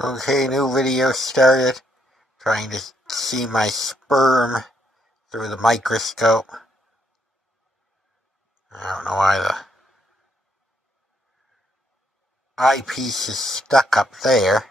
Okay, new video started. Trying to see my sperm through the microscope. I don't know why the eyepiece is stuck up there.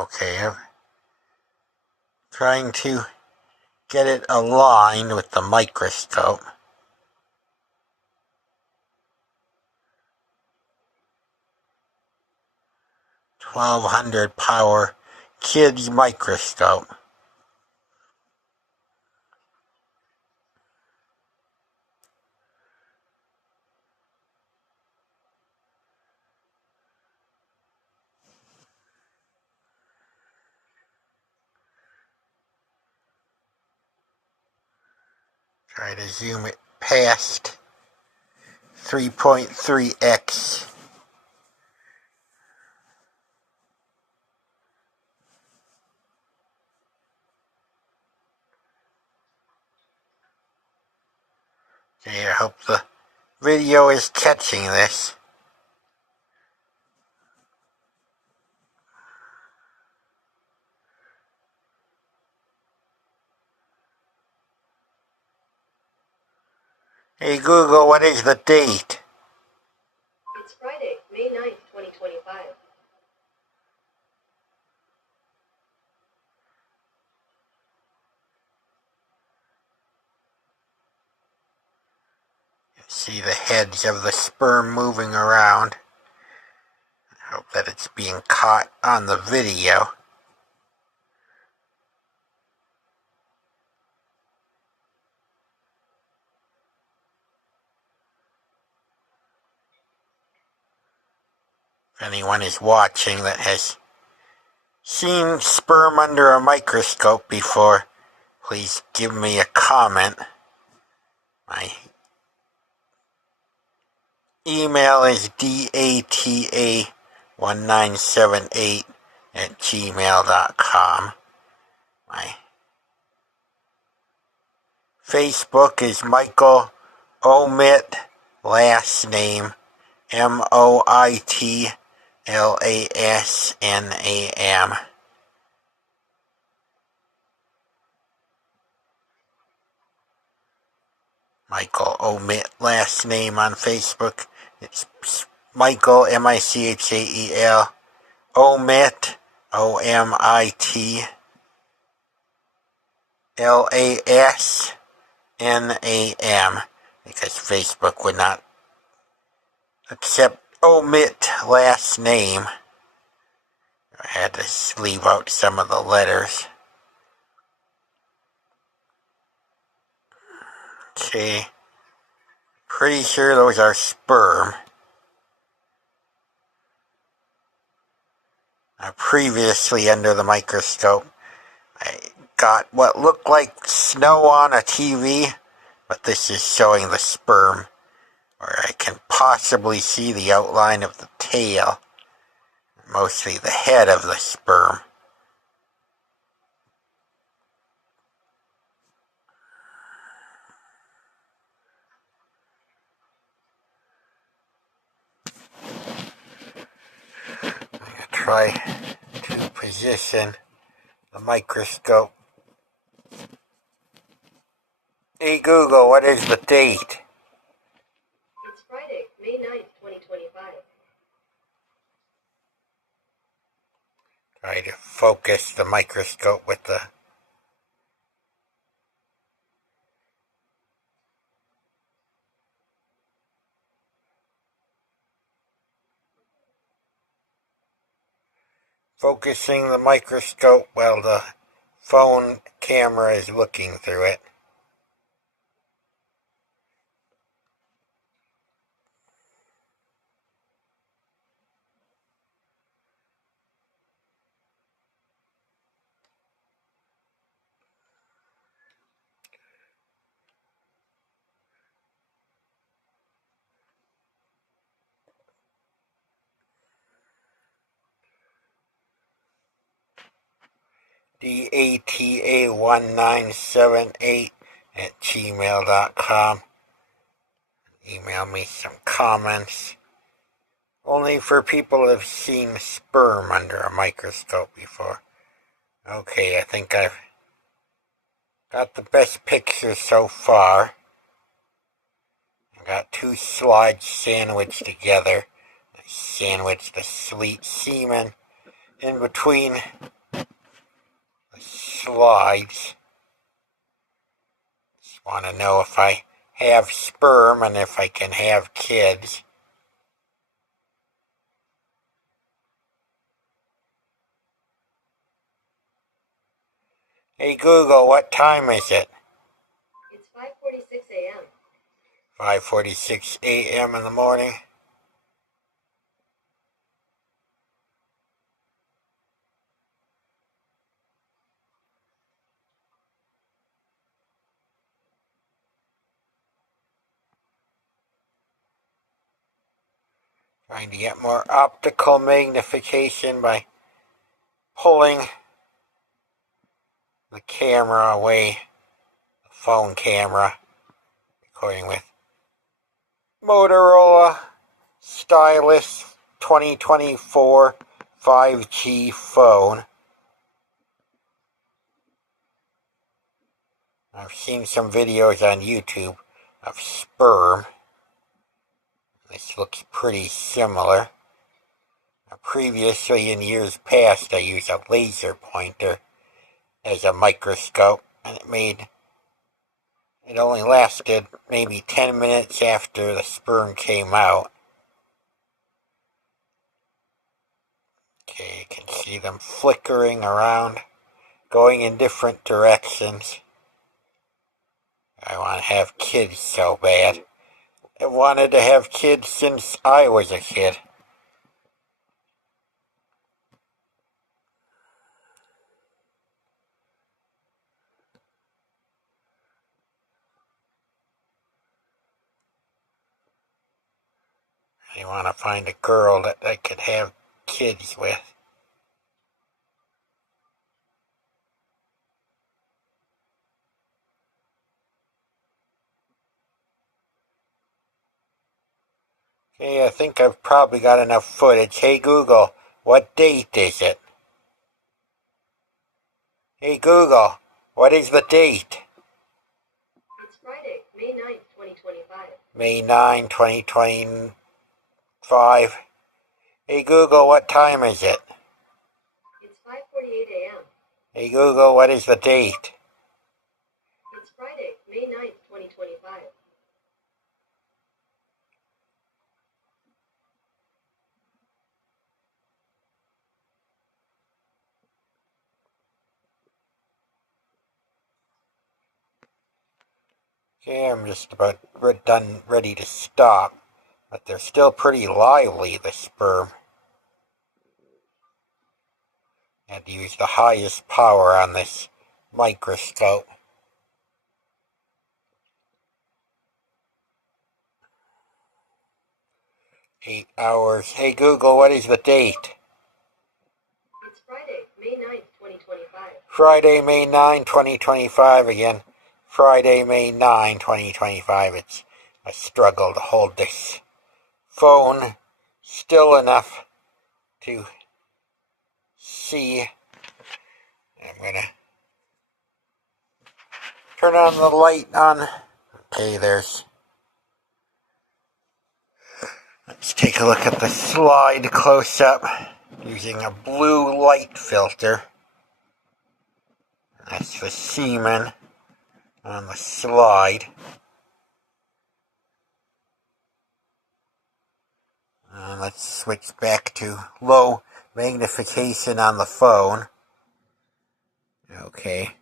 Okay, I'm trying to get it aligned with the microscope. $1,200 power kids microscope. Try to zoom it past 3.3x. Okay, I hope the video is catching this. Hey Google, what is the date? It's Friday, May 9th, 2025. See the heads of the sperm moving around. I hope that it's being caught on the video. If anyone is watching that has seen sperm under a microscope before, please give me a comment. My email is data1978@gmail.com. My Facebook is Michael Omit, last name MOITLASNAM. Michael Omit, last name on Facebook. It's Michael, MICHAEL, Omit, OMITLASNAM, because Facebook would not accept omit last name. I had to leave out some of the letters. Okay, pretty sure those are sperm. Previously under the microscope, I got what looked like snow on a TV, but this is showing the sperm, where I can possibly see the outline of the tail, mostly the head of the sperm. I'm going to try to position the microscope. Hey Google, what is the date? It's Friday, May 9th, 2025. Try to focus the microscope with the focusing the microscope while the phone camera is looking through it. data1978@gmail.com. Email me some comments. Only for people who have seen sperm under a microscope before. Okay, I think I've got the best picture so far. I got two slides sandwiched together. I sandwiched the sweet semen in between the slides. Just want to know if I have sperm and if I can have kids. Hey Google, what time is it? It's 5:46 a.m. 5:46 a.m. in the morning. Trying to get more optical magnification by pulling the camera away, the phone camera, recording with Motorola Stylus 2024 5G phone. I've seen some videos on YouTube of sperm. This looks pretty similar. Previously, in years past, I used a laser pointer as a microscope, and it only lasted maybe 10 minutes after the sperm came out. Okay, you can see them flickering around, going in different directions. I want to have kids so bad. I wanted to have kids since I was a kid. I want to find a girl that I could have kids with. Okay, I think I've probably got enough footage. Hey Google, what date is it? Hey Google, what is the date? It's Friday, May 9th, 2025. May 9, 2025. Hey Google, what time is it? It's 5:48 a.m. Hey Google, what is the date? It's Friday, May 9th, 2025. Okay, I'm just about done, ready to stop. But they're still pretty lively, the sperm. I had to use the highest power on this microscope. 8 hours. Hey Google, what is the date? It's Friday, May 9th, 2025. Friday, May 9, 2025 again. Friday, May 9, 2025. It's a struggle to hold this phone still enough to see. I'm going to turn on the light on. Okay, let's take a look at the slide close up using a blue light filter. That's the semen on the slide. Let's switch back to low magnification on the phone. Okay.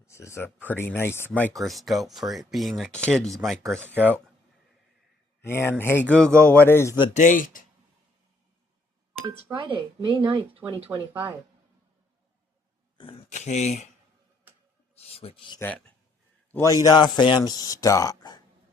This is a pretty nice microscope for it being a kid's microscope. And hey Google, what is the date? It's Friday, May 9th, 2025. Okay. Switch that Light off and stop.